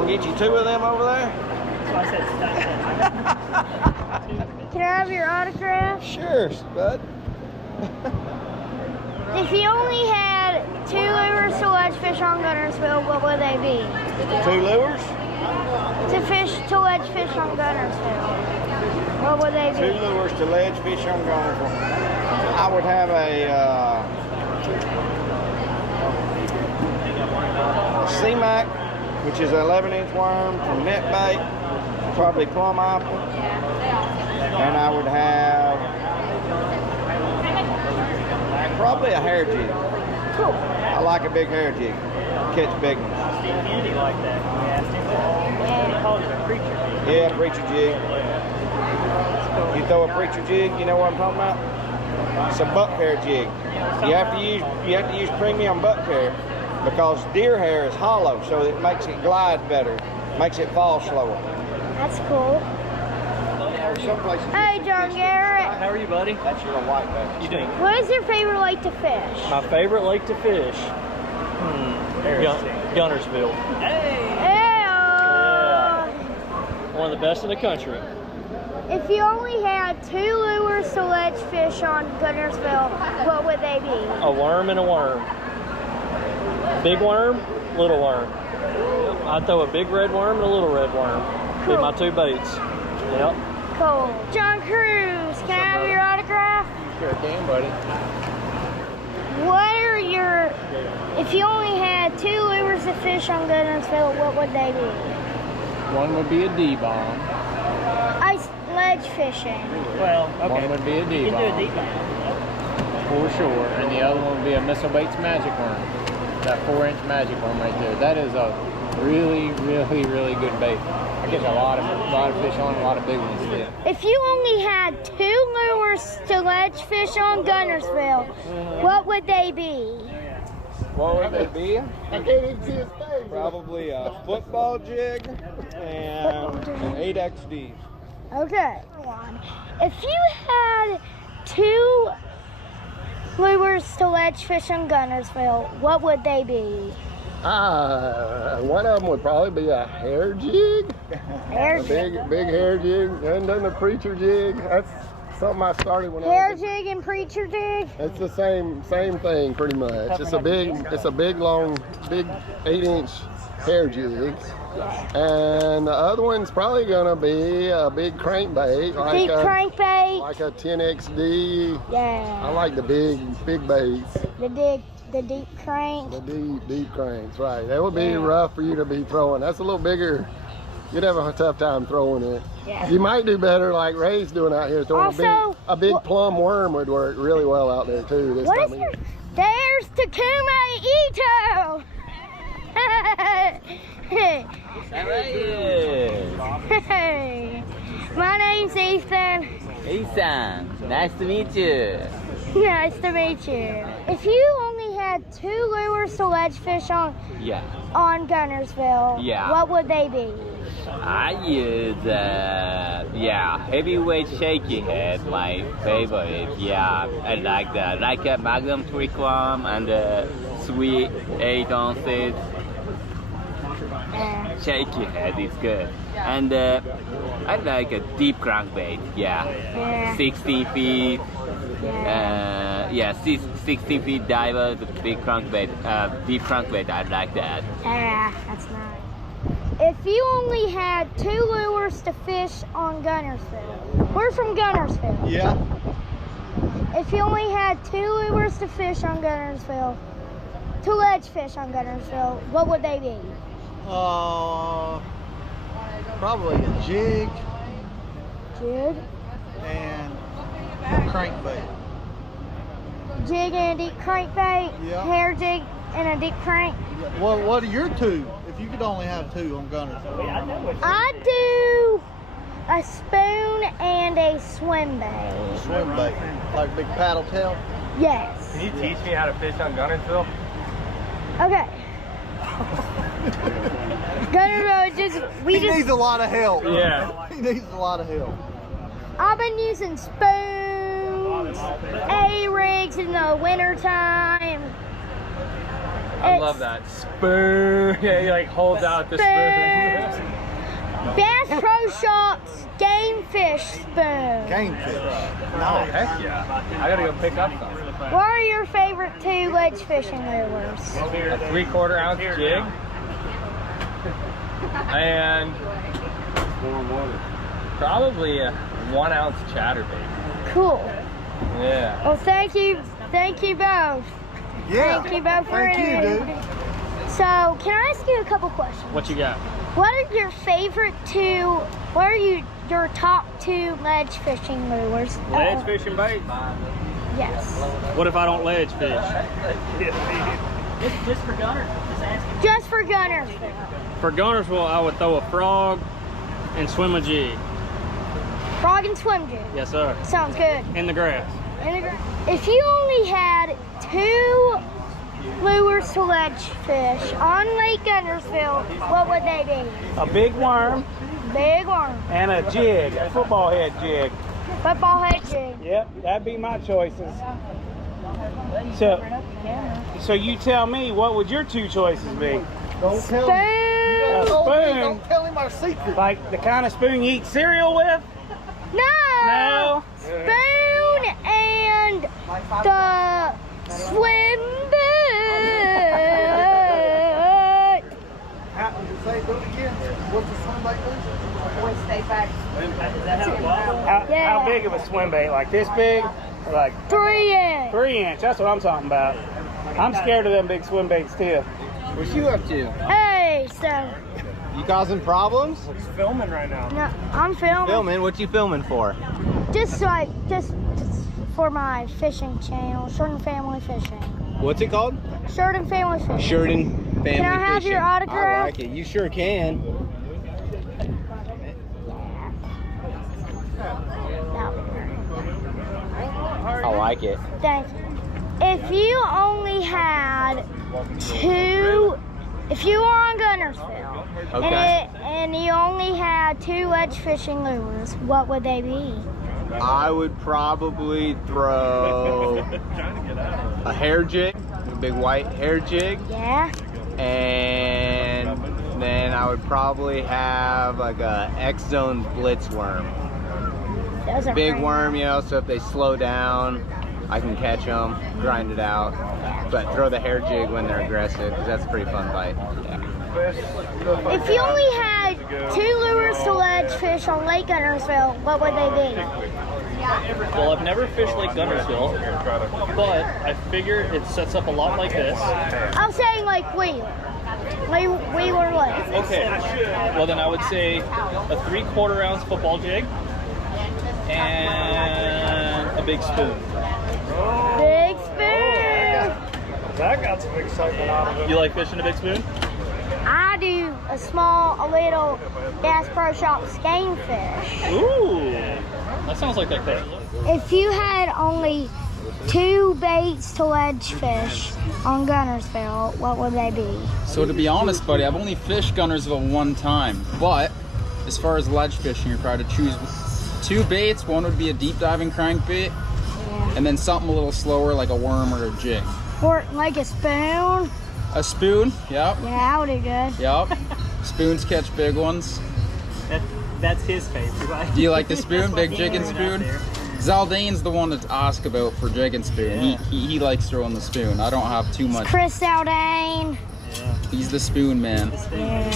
gonna get you 2 of them over there? So I said Can I have your autograph? Sure, bud. If you only had 2 lures to ledge fish on Guntersville, what would they be? 2 lures? To ledge fish on Guntersville, what would they be? 2 lures to ledge fish on Guntersville. I would have a C-Mac, which is an 11-inch worm from net bait, probably plum apple, and I would have probably a hair jig. Cool. I like a big hair jig. Catch big ones. Steve Kennedy like that. We asked him. He called it a preacher. Yeah, preacher jig. You throw a preacher jig, you know what I'm talking about? It's a buck hair jig. You have to use premium buck hair because deer hair is hollow, so it makes it glide better, makes it fall slower. That's cool. Hey, John Garrett. How are you, buddy? That's your white bass. You doing? What is your favorite lake to fish? My favorite lake to fish? Guntersville. Hey! Yeah. One of the best in the country. If you only had 2 lures to ledge fish on Guntersville, what would they be? A worm and a worm. Big worm, little worm. I'd throw a big red worm and a little red worm. Cool. Be my 2 baits. Yep. Cool. John Cruz, can I have your autograph? Sure can, buddy. What are your, if you only had 2 lures to fish on Guntersville, what would they be? One would be a D-bomb. Ice ledge fishing. Well, okay. One would be a You can do a D-bomb, deep bomb. for sure. And the other one would be a Missile Baits magic worm. That 4-inch magic worm right there. That is a really, really, really good bait. I get a lot of fish on, a lot of big ones too. If you only had 2 lures to ledge fish on Guntersville, what would they be? What would they be? I can't even see his face. Probably a football jig and an 8XD. Okay. If you had 2 lures to ledge fish on Guntersville, what would they be? One of them would probably be a hair jig. Hair jig. Big hair jig. And then the preacher jig. That's something I started when Hair jig and preacher jig? It's the same thing pretty much. It's a big long 8-inch hair jig. And the other one's probably gonna be a big crankbait. Big crankbait. Like a 10XD. Yeah. I like the big baits. The deep crank. The deep cranks, right. That would be rough for you to be throwing. That's a little bigger. You'd have a tough time throwing it. Yeah. You might do better like Ray's doing out here. Throwing a big plum worm would work really well out there too. There's Takuma Ito. Hey. My name's Ethan. Ethan, nice to meet you. Nice to meet you. If you only had 2 lures to ledge fish on Guntersville, what would they be? I use heavyweight shaky head, my favorite. Yeah, I like that. Like a Magnum Triquam and a sweet 8 ounces. Shaky head is good. And I like a deep crankbait. 60 feet. 60 feet diver, the big crankbait, deep crankbait. I like that. Yeah, that's nice. If you only had 2 lures to fish on Guntersville, we're from Guntersville. Yeah. If you only had 2 lures to fish on Guntersville, to ledge fish on Guntersville, what would they be? Probably a jig Jig? and crankbait. Jig and a deep crankbait, Yeah. hair jig and a deep crank. What are your 2? If you could only have 2 on Guntersville. I do a spoon and a swim bait. Swim bait, like big paddle tail. Yes. Can you teach me how to fish on Guntersville? Okay. Guntersville He needs a lot of help. Yeah. He needs a lot of help. I've been using spoons, A-rigs in the winter time. I love that. Spoon. Yeah, he like holds out the spoon. Bass Pro Shops Game Fish Spoon. Game fish. Oh, Nice. heck yeah. I gotta go pick up some. What are your favorite 2 ledge fishing lures? A 3/4 ounce jig. And probably a 1 ounce chatterbait. Cool. Yeah. Well, thank you both. Yeah. Thank you both for Thank you, it. dude. So, can I ask you a couple questions? What you got? What are your favorite 2? What are your top 2 ledge fishing lures? Ledge fishing bait? Yes. What if I don't ledge fish? Just for Guntersville. For Guntersville, I would throw a frog and swim a jig. Frog and swim jig. Yes, sir. Sounds good. In the grass. If you only had 2 lures to ledge fish on Lake Guntersville, what would they be? A big worm Big worm. and a jig, a football head jig. Football head jig. Yep, that'd be my choices. So you tell me, what would your 2 choices be? Don't tell Spoon. him. A spoon? Don't tell him our secret. Like the kind of spoon you eat cereal with? No. No. Spoon and the swim boat. Say, do it again. What's the swim bait do? How big of a swim bait? Like this big? Or like 3 inch. 3 inch? That's what I'm talking about. I'm scared of them big swim baits too. What you up to? Hey, so You causing problems? Filming right now. no, I'm filming. Filming? What you filming for? Just for my fishing channel, Sheridan Family Fishing. What's it called? Sheridan Family Fishing. Sheridan Family Can I have Fishing. your autograph? I like it. You sure can. I like it. Thank you. If you only had 2, if you were on Guntersville, Okay. and you only had 2 ledge fishing lures, what would they be? I would probably throw a hair jig, a big white hair jig, Yeah. and then I would probably have like a X-Zone blitz worm. Those are Big great. worm, you know, so if they slow down, I can catch them, grind it out. But throw the hair jig when they're aggressive, because that's a pretty fun bite. Yeah. If you only had 2 lures to ledge fish on Lake Guntersville, what would they be? Well, I've never fished Lake Guntersville, but I figure it sets up a lot like this. I'm saying like Wheeler Lake. Okay, well then I would say a 3/4 ounce football jig and a big spoon. Big spoon. That got some excitement out of it. You like fishing a big spoon? I do a little Bass Pro Shops game fish. Ooh, that sounds like that fish. If you had only 2 baits to ledge fish on Guntersville, what would they be? So to be honest, buddy, I've only fished Guntersville 1 time, but as far as ledge fishing, if I had to choose 2 baits, one would be a deep diving crankbait, and then something a little slower like a worm or a jig. Or like a spoon? A spoon, yep, Yeah, that would be good. yep. Spoons catch big ones. That's his favorite. Do you like the spoon, big jig and spoon? Zaldane's the one to ask about for jig and spoon. He likes throwing the spoon. I don't have too much. Chris Zaldane. He's the spoon man. Yeah.